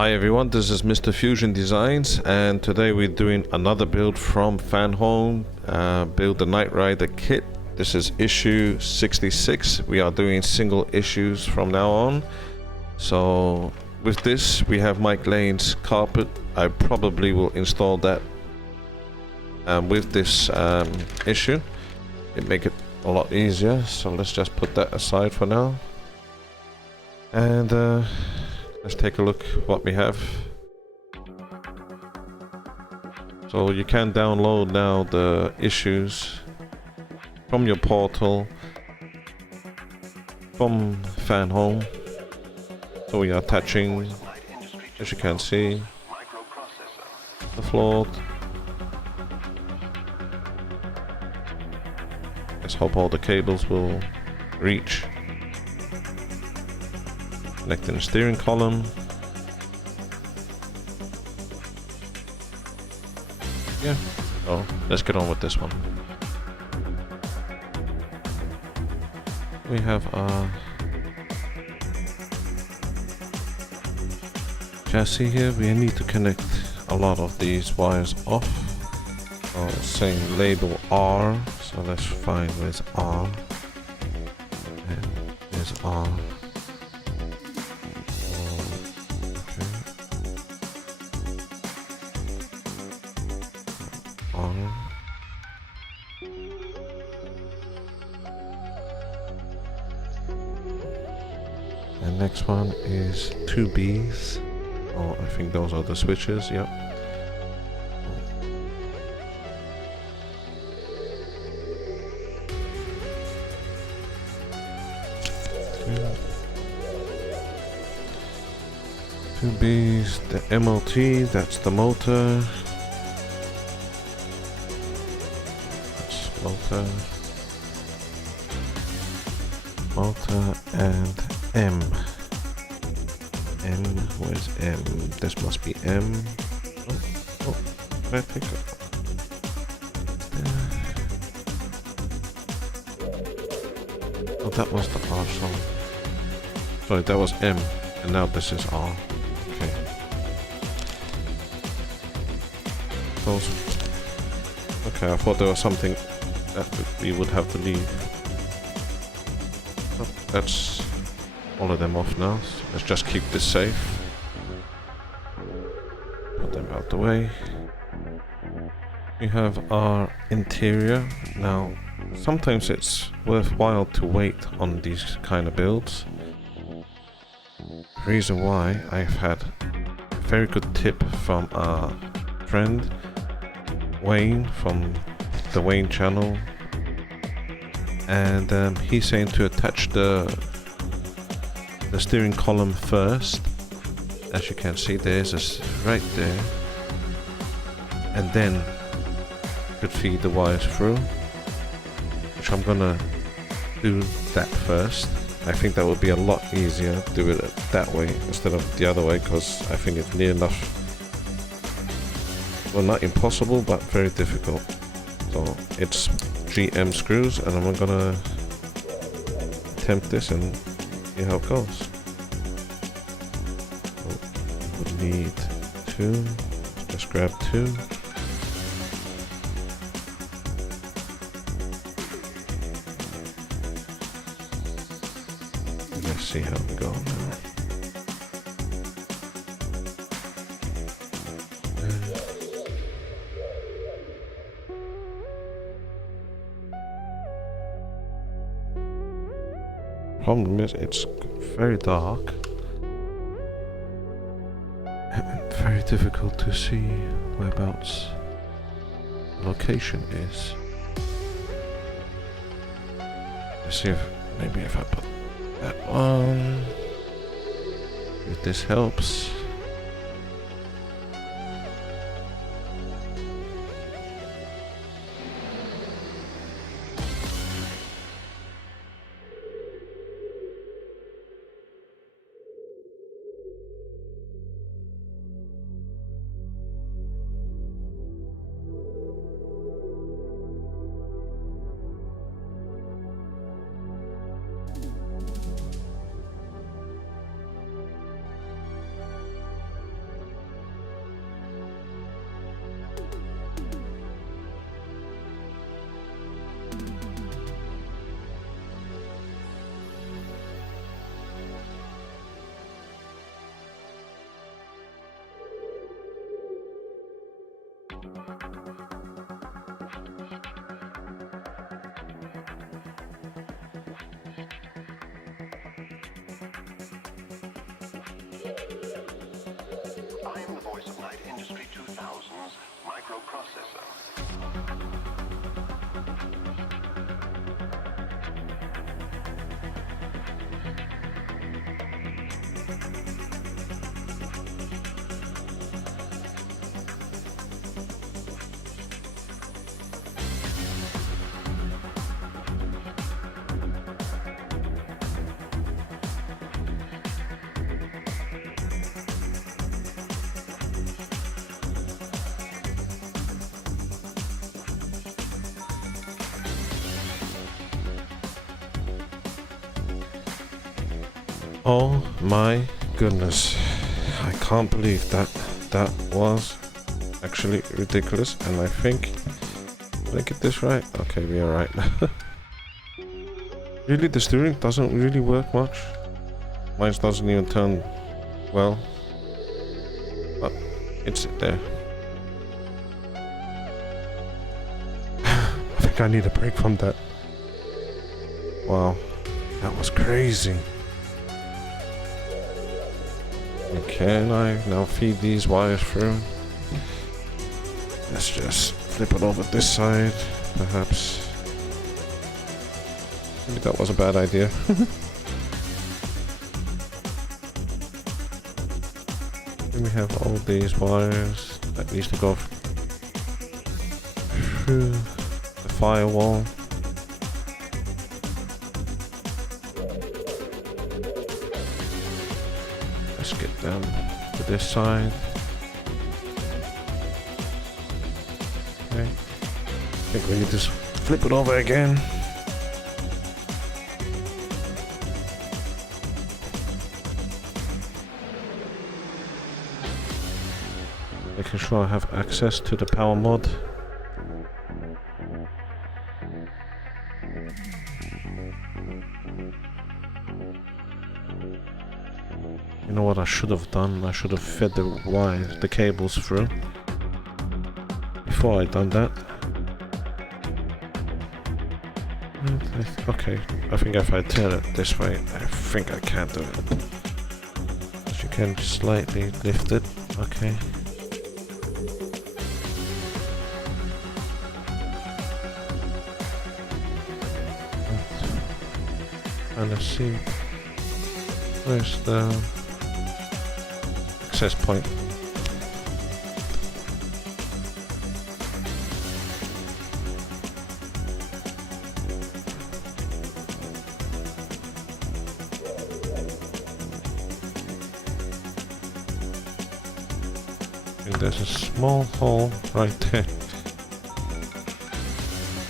Hi everyone, this is Mr. Fusion Designs, and today we're doing another build from Fan Home, build the Knight Rider kit. This is issue 66. We are doing single issues from now on. So with this we have Mike Lane's carpet. I probably will install that with this issue. It make it a lot easier, so let's just put that aside for now. And let's take a look what we have. So you can download now the issues from your portal from Fan Home. So we are attaching, as you can see, the floor. Let's hope all the cables will reach. Connecting the steering column. Yeah. Oh, let's get on with this one. We have our chassis here. We need to connect a lot of these wires off. Oh, it's saying label R, so let's find where's R. And there's R. And next one is 2 B's. Oh, I think those are the switches, yep. Two B's, the MLT, that's the motor. That's motor. Motor and M. M, where's M? This must be M. Oh, I think. Oh, that was the R song. Sorry, that was M, and now this is R. Okay. Those. Okay, I thought there was something that we would have to leave. Oh, that's all of them off now. So let's just keep this safe. Put them out the way. We have our interior. Now, sometimes it's worthwhile to wait on these kind of builds. Reason why, I've had a very good tip from our friend Wayne from the Wayne channel, and he's saying to attach the steering column first. As you can see, there's a right there, and then you could feed the wires through, which I'm gonna do that first. I think that would be a lot easier to do it that way instead of the other way, because I think it's near enough, well, not impossible, but very difficult. So it's GM screws, and I'm gonna attempt this and see how it goes. So we need 2. Just grab 2. Let's see how we go now. Problem is, it's very dark and very difficult to see whereabouts the location is. Let's see if maybe if I put that on, if this helps. Oh my goodness, I can't believe that was actually ridiculous. And I think, did I get this right? Okay, we are right. Really, the steering doesn't really work much. Mine doesn't even turn well, but it's there. I think I need a break from that. Wow, that was crazy. Can I now feed these wires through? Let's just flip it over this side, perhaps. Maybe that was a bad idea. Then we have all these wires that needs to go through the firewall. Let's get down to this side. Okay. I think we need to just flip it over again. Making sure I have access to the power mod. You know what I should have done? I should have fed the cables through before I done that. Okay, I think if I turn it this way, I think I can do it. As you can slightly lift it. Okay. And let's see. Where's the access point? And there's a small hole right there.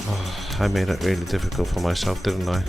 Oh, I made it really difficult for myself, didn't I?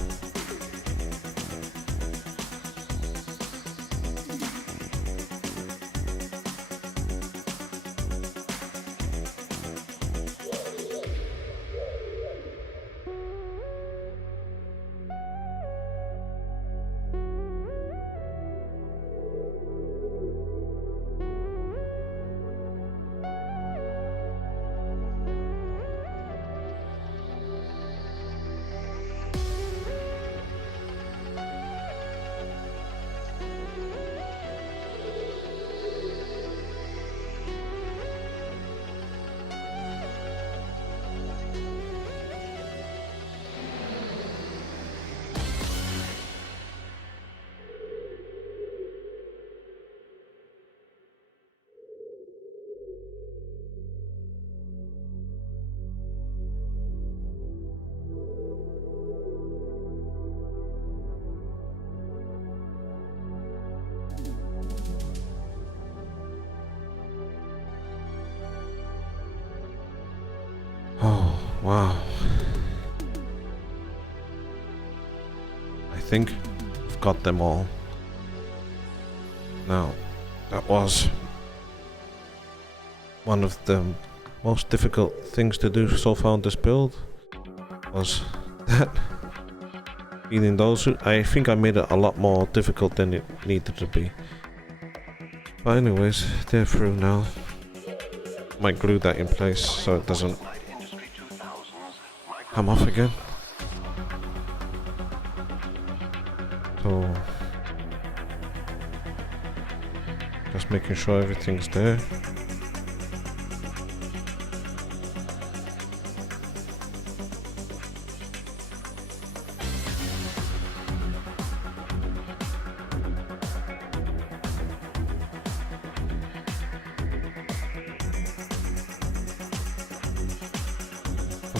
Wow. I think I've got them all. Now, that was one of the most difficult things to do so far on this build. Was that feeding those. I think I made it a lot more difficult than it needed to be. But anyways, they're through now. Might glue that in place so it doesn't come off again. So just making sure everything's there.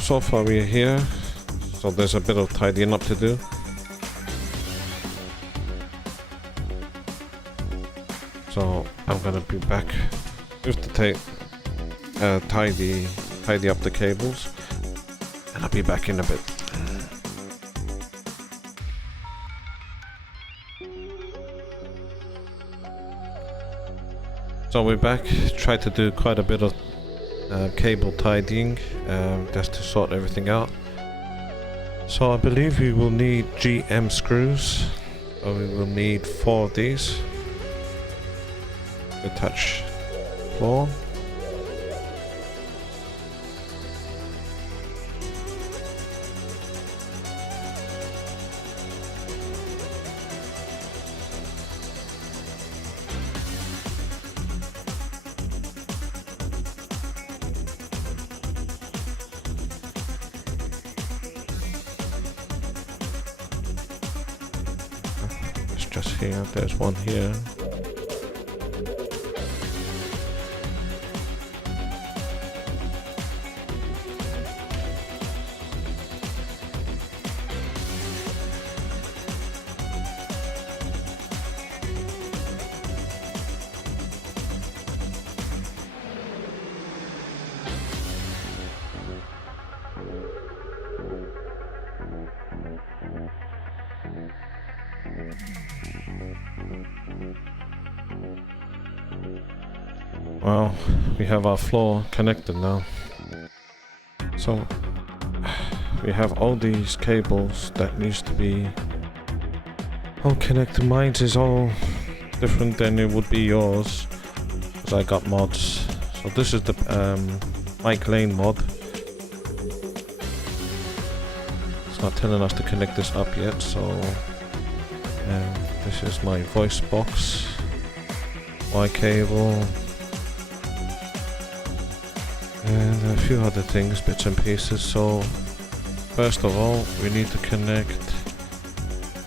So far we're here, so there's a bit of tidying up to do. So I'm gonna be back with the tidy up the cables, and I'll be back in a bit. So we're back. Tried to do quite a bit of cable tidying, just to sort everything out. So I believe we will need GM screws. So we will need 4 of these. Attach floor. It's just here, there's one here. Well, we have our floor connected now. So we have all these cables that needs to be all connected. Mine is all different than it would be yours, because I got mods. So this is the Mike Lane mod. It's not telling us to connect this up yet, so this is my voice box, Y cable, and a few other things, bits and pieces. So first of all, we need to connect,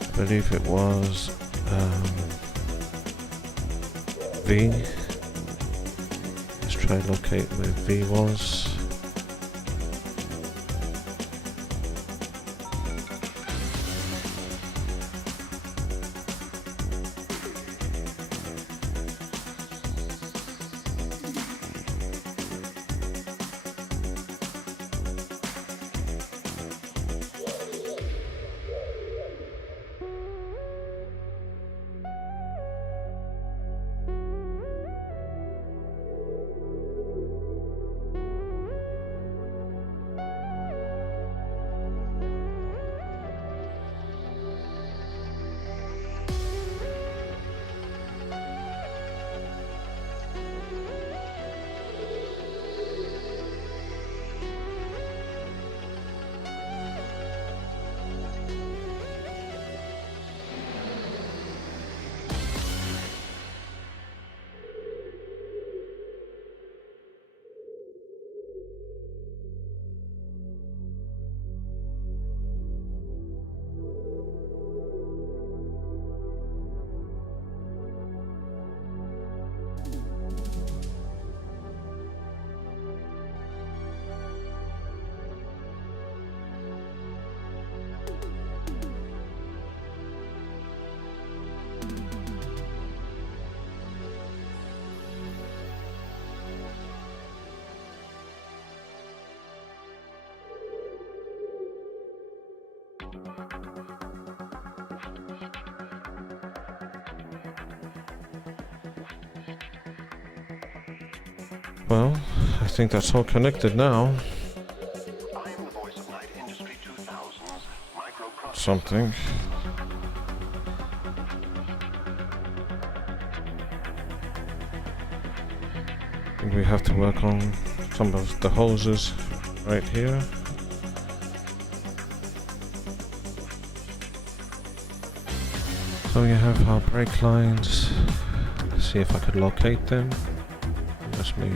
I believe it was V. Let's try to locate where V was. Well, I think that's all connected now. Something. think we have to work on some of the hoses right here. So we have our brake lines. Let's see if I could locate them. That's me.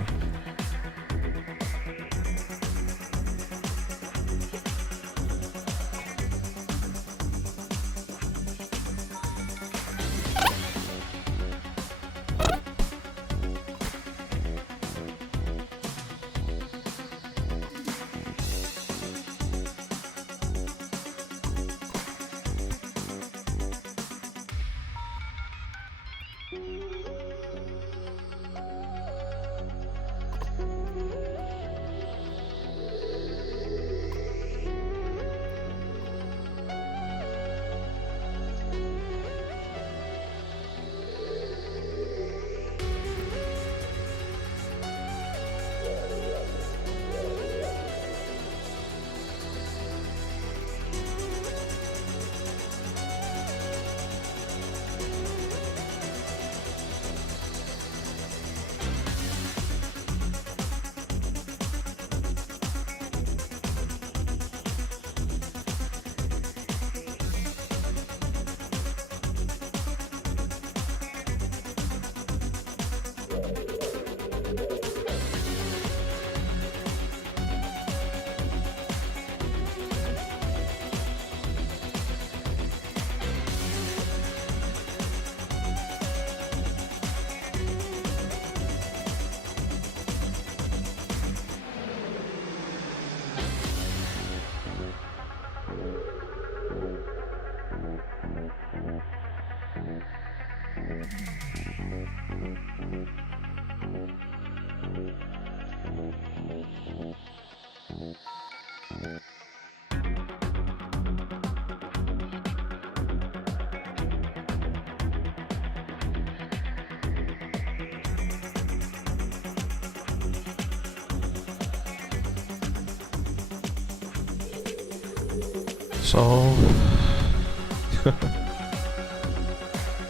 So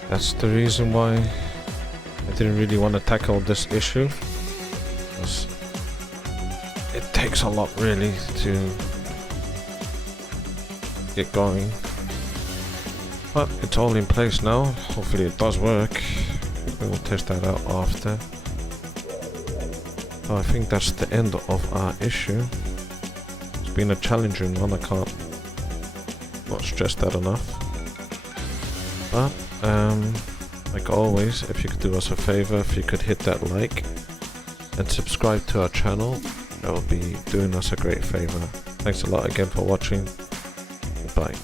that's the reason why I didn't really want to tackle this issue. It takes a lot really to get going. But it's all in place now. Hopefully it does work. We will test that out after. So I think that's the end of our issue. It's been a challenging one, I can't not stress that enough. But like always, if you could do us a favor, if you could hit that like and subscribe to our channel, that would be doing us a great favor. Thanks a lot again for watching. Goodbye.